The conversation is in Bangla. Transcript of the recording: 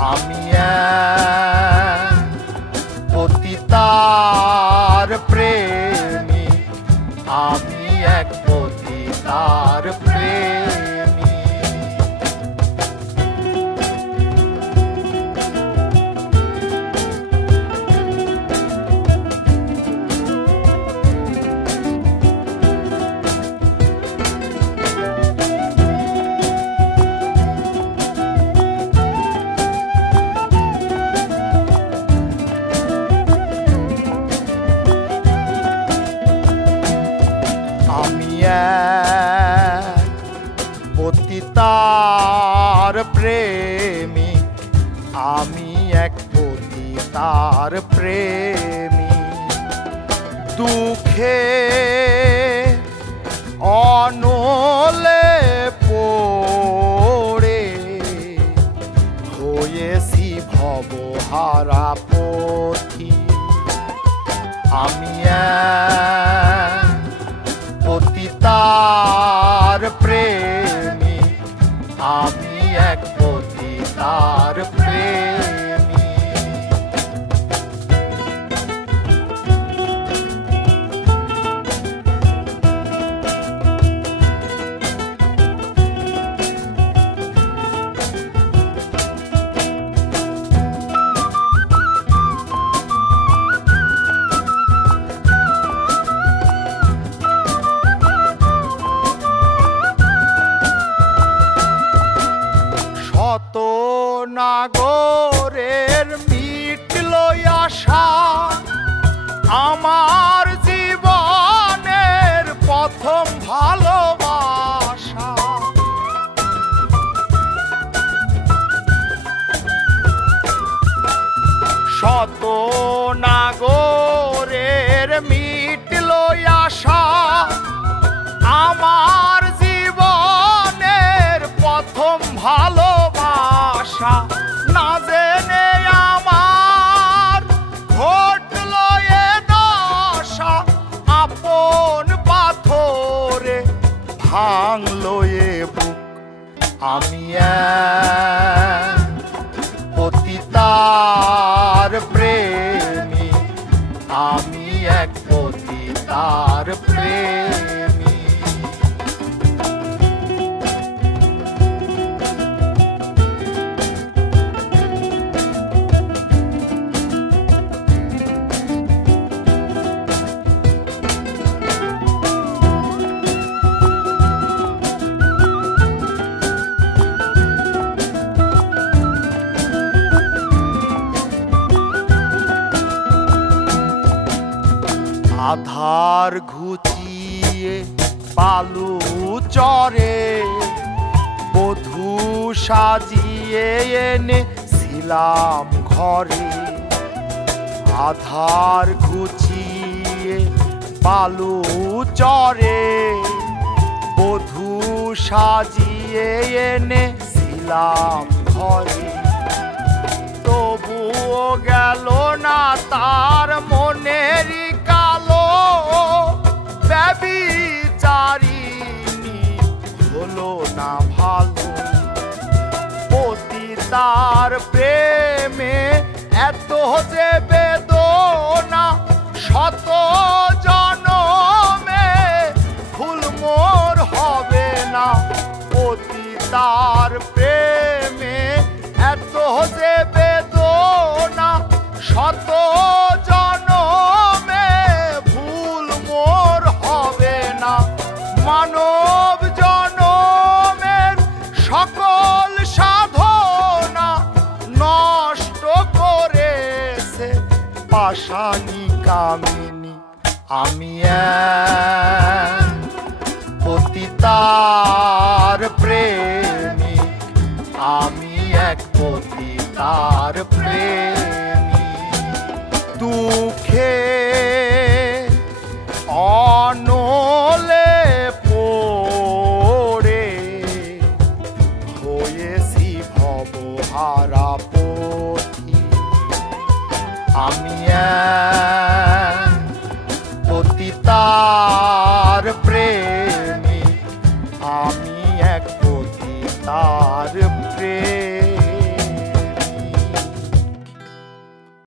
আমি পতিতার প্রেমিক, আমি এক পতিতার প্রেমিক। পতিতার প্রেমিক, আমি এক পতিতার প্রেমিক। দুঃখে অনলে পড়ে হয়েছি ভবহারা পথি। আমি পতিতার প্রেমিক, আমি এক পতিতার প্রেমিক। শত নাগরের মিটল আশা, আমার জীবনের প্রথম ভালোবাসা। শত নাগরের মিটল আশা, আমার জীবনের প্রথম ভালোবাসা। না জেনে আমার ঘটল এ দশা, আপন পাথরে ভাঙলো এ বুক। আমি পতিতার প্রেমিক, আমি এক পতিতার প্রেমিক। আধার ঘুচিয়ে পালু চরে বধূ সাজিয়ে এনেছিলাম ঘরে। আধার ঘুচিয়ে পালু চরে বধূ সাজিয়ে এনেছিলাম ঘরে। তবুও গেল না তার মনেরই কালো, ব্যভিচারিণী হলো না ভালো। পতিতার প্রেমে এত যে বেদনা, শত জনমে ভুল মোর হবে না। পতিতার প্রেমে এত যে বেদনা, শত জনমে ভুল মোর হবে না। মানব জনমের সকল সাধনা নষ্ট করেছে পাষাণী কামিনী। আমি পতিতার প্রেমিক, আমি এক পতিতার প্রেমিক। দুঃখে অনলে পড়ে হয়েছি ভবহারা পথি। আমি